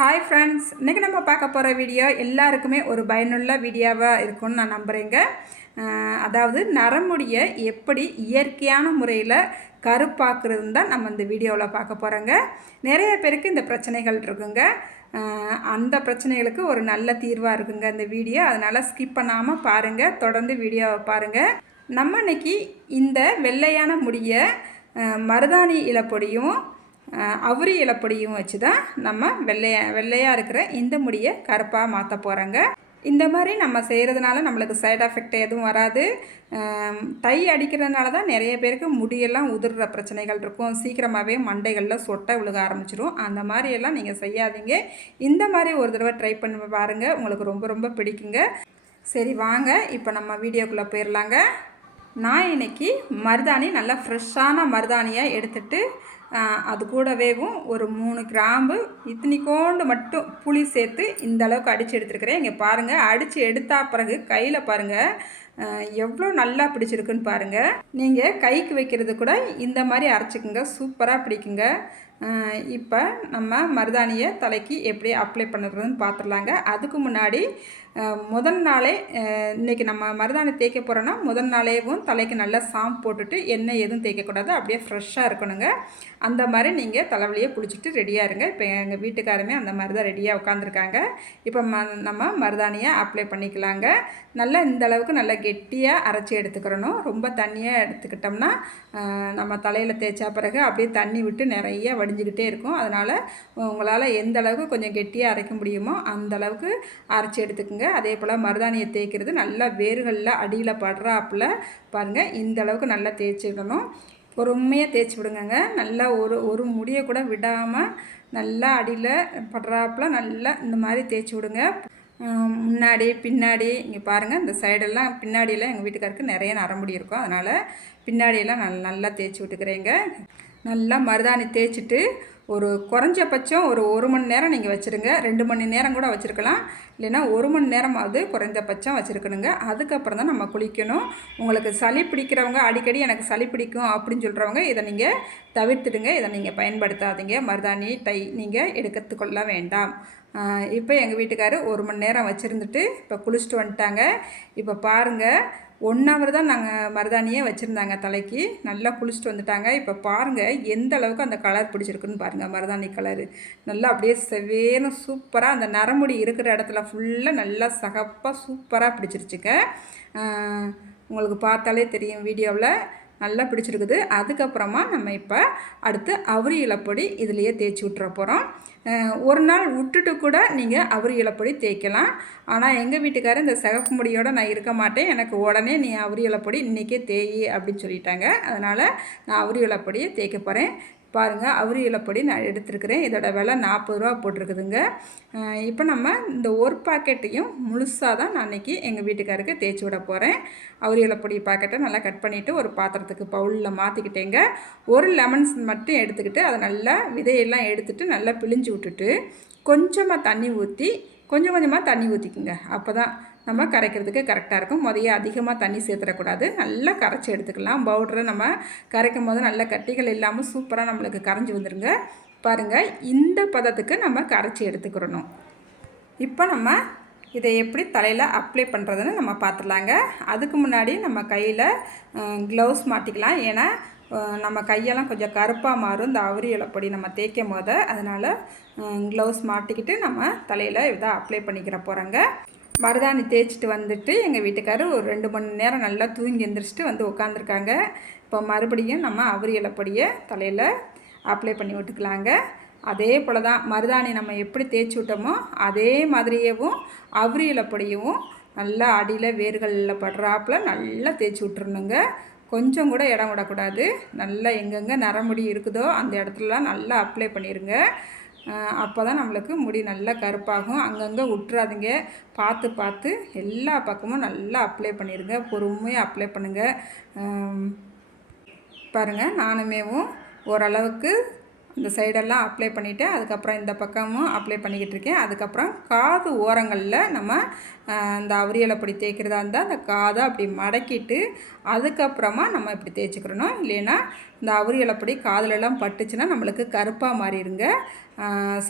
Hi friends இன்றைக்கி நம்ம பார்க்க போகிற வீடியோ எல்லாருக்குமே ஒரு பயனுள்ள வீடியோவாக இருக்கும்னு நான் நம்புகிறேங்க அதாவது நரமுடியை எப்படி இயற்கையான முறையில் கருப்பாக்குறதுன்னு தான் நம்ம இந்த வீடியோவில் பார்க்க போகிறோங்க நிறைய பேருக்கு இந்த பிரச்சனைகள் இருக்குங்க. அந்த பிரச்சனைகளுக்கு ஒரு நல்ல தீர்வாக இருக்குங்க இந்த வீடியோ அதனால் ஸ்கிப் பண்ணாமல் பாருங்கள் தொடர்ந்து வீடியோவை பாருங்கள் நம்ம இன்னைக்கு இந்த வெள்ளையான முடியை மருதாணி இலப்பொடியும் அவரி இலப்பொடியும் வச்சு தான் நம்ம வெள்ளையா வெள்ளையாக இருக்கிற இந்த முடியை கருப்பாக மாற்ற போகிறோங்க இந்த மாதிரி நம்ம செய்கிறதுனால நம்மளுக்கு சைடு எஃபெக்ட் எதுவும் வராது. தை டை அடிக்கிறதுனால தான் நிறைய பேருக்கு முடியெல்லாம் உதிர்ற பிரச்சனைகள் இருக்கும். சீக்கிரமாகவே மண்டைகளில் சொட்டை விழுக ஆரம்பிச்சிடும் அந்த மாதிரியெல்லாம் நீங்கள் செய்யாதீங்க. இந்த மாதிரி ஒரு தடவை ட்ரை பண்ணி பாருங்கள் உங்களுக்கு ரொம்ப ரொம்ப பிடிக்குங்க. சரி வாங்க. இப்போ நம்ம வீடியோக்குள்ளே போயிடலாங்க நான் இன்னைக்கு மருதாணி நல்லா ஃப்ரெஷ்ஷான மருதாணியாக எடுத்துகிட்டு அது கூடவேவும் ஒரு மூணு கிராம்பு இத்தனிக்கோண்டு மட்டும் புளி சேர்த்து இந்த அளவுக்கு அடித்து எடுத்துருக்கிறேன். இங்கே பாருங்கள் அடித்து எடுத்தா பிறகு கையில் பாருங்கள் எவ்வளோ நல்லா பிடிச்சிருக்குன்னு பாருங்கள் நீங்கள் கைக்கு வைக்கிறது கூட இந்த மாதிரி அரைச்சிக்குங்க. சூப்பராக பிடிக்குங்க. இப்போ நம்ம மருதாணியை தலைக்கு எப்படி அப்ளை பண்ணுறதுன்னு பார்த்துடலாங்க. அதுக்கு முன்னாடி முதல் நாளே இன்றைக்கி இன்னைக்கு நம்ம மருதாணி தேய்க்க போகிறோன்னா முதல் நாளேவும் தலைக்கு நல்லா சாம்பு போட்டுட்டு எண்ணெய் எதுவும் தேய்க்கக்கூடாது அப்படியே ஃப்ரெஷ்ஷாக இருக்கணுங்க. அந்த மாதிரி நீங்கள் தலைவலியே குளிச்சுட்டு ரெடியாக இருங்க. இப்போ எங்கள் வீட்டுக்காரமே அந்த மாதிரி தான் ரெடியாக உட்காந்துருக்காங்க இப்போ ம நம்ம மருதாணியை அப்ளை பண்ணிக்கலாங்க. நல்லா இந்த அளவுக்கு நல்லா கெட்டியாக அரைச்சி எடுத்துக்கிறணும். ரொம்ப தண்ணியாக எடுத்துக்கிட்டோம்னா நம்ம தலையில் தேய்ச்சா பிறகு அப்படியே தண்ணி விட்டு நிறைய வடிஞ்சிக்கிட்டே இருக்கும். அதனால் உங்களால் எந்த அளவுக்கு கொஞ்சம் கெட்டியாக அரைக்க முடியுமோ அந்த அளவுக்கு அரைச்சி எடுத்துக்கோங்க. அதே போல் மருதாணியை தேய்க்கிறது நல்லா வேர்களில் அடியில் படுறாப்புல பாருங்கள் இந்த அளவுக்கு நல்லா தேய்ச்சிடணும். பொறுமையாக தேய்ச்சி விடுங்கங்க. நல்லா ஒரு ஒரு முடியை கூட விடாமல் நல்லா அடியில் படுறாப்புல நல்லா இந்த மாதிரி தேய்ச்சி விடுங்க. முன்னாடி பின்னாடி இங்கே பாருங்கள் இந்த சைடெல்லாம் பின்னாடியெல்லாம் எங்கள் வீட்டுக்காருக்கு நிறைய நரமுடி இருக்கும். அதனால் பின்னாடியெல்லாம் நல் நல்லா தேய்ச்சி விட்டுக்கிறேங்க. நல்லா மருதாணி தேய்ச்சிட்டு ஒரு குறைஞ்சபட்சம் ஒரு ஒரு மணி நேரம் நீங்கள் வச்சுருங்க. ரெண்டு மணி நேரம் கூட வச்சுருக்கலாம். இல்லைன்னா ஒரு மணி நேரமாவது குறைந்தபட்சம் வச்சுருக்கணுங்க. அதுக்கப்புறம் தான் நம்ம குளிக்கணும். உங்களுக்கு சளி பிடிக்கிறவங்க அடிக்கடி எனக்கு சளி பிடிக்கும் அப்படின்னு சொல்கிறவங்க இதை நீங்கள் தவிர்த்துடுங்க. இதை நீங்கள் பயன்படுத்தாதீங்க. மருதாணி டை நீங்கள் எடுக்கத்துக்கொள்ள வேண்டாம். இப்போ எங்கள் வீட்டுக்காரர் ஒரு மணி நேரம் வச்சுருந்துட்டு இப்போ குளிச்சுட்டு வந்துட்டாங்க. இப்போ பாருங்கள் ஒன் ஹவர் தான் நாங்கள் மருதாணியே வச்சுருந்தாங்க தலைக்கு. நல்லா குளிச்சுட்டு வந்துட்டாங்க. இப்போ பாருங்கள் எந்த அளவுக்கு அந்த கலர் பிடிச்சிருக்குன்னு பாருங்கள் மருதாணி கலரு நல்லா அப்படியே செவேன்னு சூப்பராக அந்த நரமுடி இருக்கிற இடத்துல ஃபுல்லாக நல்லா சகப்பாக சூப்பராக பிடிச்சிருச்சுங்க. உங்களுக்கு பார்த்தாலே தெரியும் வீடியோவில். நல்லா பிடிச்சிருக்குது. அதுக்கப்புறமா நம்ம இப்போ அடுத்து அவரி இலப்பொடி இதுலேயே தேய்ச்சி விட்டுற போகிறோம் ஒரு நாள் விட்டுட்டு கூட நீங்கள் அவரி இலப்பொடி தேய்க்கலாம். ஆனால் எங்கள் வீட்டுக்காரர் இந்த சிகப்பு முடியோடு நான் இருக்க மாட்டேன். எனக்கு உடனே நீ அவரி இலப்பொடி இன்றைக்கே தேயி அப்படின்னு சொல்லிட்டாங்க. அதனால் நான் அவரி இலப்பொடியை தேய்க்க போகிறேன் பாருங்கள் அவரி இலப்பொடி நான் எடுத்துருக்கிறேன். இதோட விலை நாற்பது ரூபா போட்டிருக்குதுங்க. இப்போ நம்ம இந்த ஒரு பாக்கெட்டையும் முழுசாக தான் நான் இன்றைக்கி எங்கள் வீட்டுக்காருக்கு தேய்ச்சி விட போகிறேன் அவரி இலப்பொடி பாக்கெட்டை நல்லா கட் பண்ணிவிட்டு ஒரு பாத்திரத்துக்கு பவுலில் மாற்றிக்கிட்டேங்க ஒரு லெமன்ஸ் மட்டும் எடுத்துக்கிட்டு அதை நல்லா விதையெல்லாம் எடுத்துகிட்டு நல்லா பிழிஞ்சு விட்டுட்டு கொஞ்சமாக தண்ணி ஊற்றி கொஞ்சம் கொஞ்சமாக தண்ணி ஊற்றிக்குங்க அப்போ தான் நம்ம கரைக்கிறதுக்கு கரெக்டாக இருக்கும். முதைய அதிகமாக தண்ணி சேர்த்துடக்கூடாது. நல்லா கரைச்சி எடுத்துக்கலாம். பவுடரை நம்ம கரைக்கும் போது நல்ல கட்டிகள் இல்லாமல் சூப்பராக நம்மளுக்கு கரைஞ்சி வந்துடுங்க பாருங்கள் இந்த பதத்துக்கு நம்ம கரைச்சி எடுத்துக்கிறணும். இப்போ நம்ம இதை எப்படி தலையில் அப்ளை பண்ணுறதுன்னு நம்ம பார்த்துடலாங்க அதுக்கு முன்னாடி நம்ம கையில் க்ளவுஸ் மாட்டிக்கலாம். ஏன்னா நம்ம கையெல்லாம் கொஞ்சம் கருப்பாக மாறும். இந்த அவரி இலப்படி நம்ம தேய்க்கும் போது அதனால் க்ளவுஸ் மாட்டிக்கிட்டு நம்ம தலையில் இதை அப்ளை பண்ணிக்கிற போகிறோங்க மருதாணி தேய்ச்சிட்டு வந்துட்டு எங்கள் வீட்டுக்காரர் ஒரு ரெண்டு மணி நேரம் நல்லா தூங்கி எந்திரிச்சிட்டு வந்து உட்காந்துருக்காங்க இப்போ மறுபடியும் நம்ம அவரி இலப்படியை தலையில் அப்ளை பண்ணி விட்டுக்கலாங்க. அதே போல் தான் மருதாணி நம்ம எப்படி தேய்ச்சி விட்டோமோ அதே மாதிரியேவும் அவரி இலப்படியும் நல்லா அடியில் வேர்களில் படுறாப்புல நல்லா தேய்ச்சி விட்டுருணுங்க கொஞ்சம் கூட இடம் விடக்கூடாது. நல்லா எங்கெங்கே நரமுடி இருக்குதோ அந்த இடத்துலலாம் நல்லா அப்ளை பண்ணிடுங்க அப்போ தான் நம்மளுக்கு முடி நல்லா கருப்பாகும். அங்கங்கே விட்டுறாதீங்க பார்த்து பார்த்து எல்லா பக்கமும் நல்லா அப்ளை பண்ணிடுங்க பொறுமையாக அப்ளை பண்ணுங்கள் பாருங்கள் நானுமேவும் ஓரளவுக்கு இந்த சைடெல்லாம் அப்ளை பண்ணிவிட்டு அதுக்கப்புறம் இந்த பக்கமும் அப்ளை பண்ணிக்கிட்டு இருக்கேன். அதுக்கப்புறம் காது ஓரங்களில் நம்ம இந்த அவிரியலை அப்படி தேய்க்கிறதா இருந்தால் அந்த காதை அப்படி மடக்கிட்டு அதுக்கப்புறமா நம்ம இப்படி தேய்ச்சிக்கிறணும். இல்லைன்னா இந்த அவிரியல் அப்படி காதுலெல்லாம் பட்டுச்சுன்னா நம்மளுக்கு கருப்பாக மாறிடுங்க.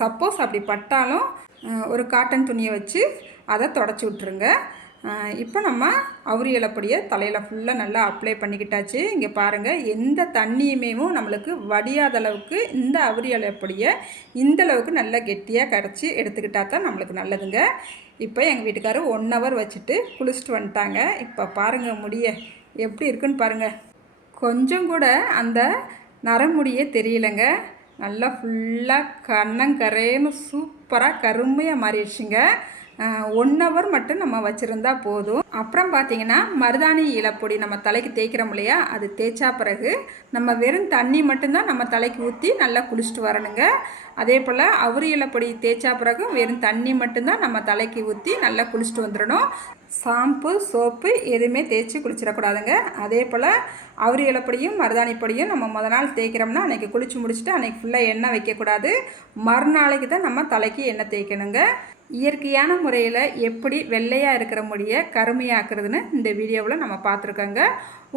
சப்போஸ் அப்படி பட்டாலும் ஒரு காட்டன் துணியை வச்சு அதை தொடச்சி விட்ருங்க இப்போ நம்ம அவுரி இலப்படியை தலையில் ஃபுல்லாக நல்லா அப்ளை பண்ணிக்கிட்டாச்சு. இங்கே பாருங்கள் எந்த தண்ணியுமேவும் நம்மளுக்கு வடியாத அளவுக்கு இந்த அவுரி இலப்படியை இந்தளவுக்கு நல்லா கெட்டியாக கரைச்சி எடுத்துக்கிட்டா தான் நம்மளுக்கு நல்லதுங்க. இப்போ எங்கள் வீட்டுக்காரர் ஒன் ஹவர் வச்சுட்டு குளிச்சுட்டு வந்துட்டாங்க. இப்போ பாருங்கள் முடிய எப்படி இருக்குன்னு பாருங்கள் கொஞ்சம் கூட அந்த நரமுடியே தெரியலங்க. நல்லா ஃபுல்லாக கண்ணங்கரேன்னு சூப்பராக கருமையாக மாறிடுச்சுங்க. ஒன் ஹவர் மட்டும் நம்ம வச்சுருந்தா போதும். அப்புறம் பார்த்தீங்கன்னா மருதாணி இலப்பொடி நம்ம தலைக்கு தேய்க்கிறோம் இல்லையா? அது தேய்ச்சா பிறகு நம்ம வெறும் தண்ணி மட்டும்தான் நம்ம தலைக்கு ஊற்றி நல்லா குளிச்சுட்டு வரணுங்க. அதே போல் அவுரி இலப்பொடி தேய்ச்சா பிறகு வெறும் தண்ணி மட்டும்தான் நம்ம தலைக்கு ஊற்றி நல்லா குளிச்சுட்டு வந்துடணும். ஷாம்பு சோப்பு எதுவுமே தேய்ச்சி குளிச்சிடக்கூடாதுங்க. அதே போல் அவுரி இலப்படியும் மருதாணி பொடியும் நம்ம முத நாள் தேய்க்கிறோம்னா அன்றைக்கி குளிச்சு முடிச்சுட்டு அன்றைக்கி ஃபுல்லாக எண்ணெய் வைக்கக்கூடாது. மறுநாளைக்கு தான் நம்ம தலைக்கு எண்ணெய் தேய்க்கணுங்க. இயற்கையான முறையில் எப்படி வெள்ளையாக இருக்கிற முடியை கருமையாக்குறதுன்னு இந்த வீடியோவில் நம்ம பார்த்துருக்கோங்க.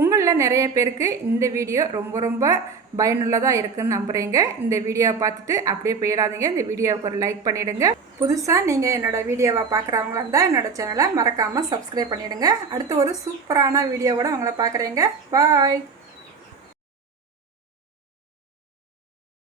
உங்களில் நிறைய பேருக்கு இந்த வீடியோ ரொம்ப ரொம்ப பயனுள்ளதாக இருக்குன்னு நம்புகிறேங்க இந்த வீடியோவை பார்த்துட்டு அப்படியே போயிடாதீங்க. இந்த வீடியோவுக்கு ஒரு லைக் பண்ணிவிடுங்க புதுசாக நீங்கள் என்னோடய வீடியோவை பார்க்குறவங்களா இருந்தால் என்னோடய சேனலை மறக்காமல் சப்ஸ்கிரைப் பண்ணிவிடுங்க அடுத்து ஒரு சூப்பரான வீடியோவோட உங்களை பார்க்குறேங்க. பாய்.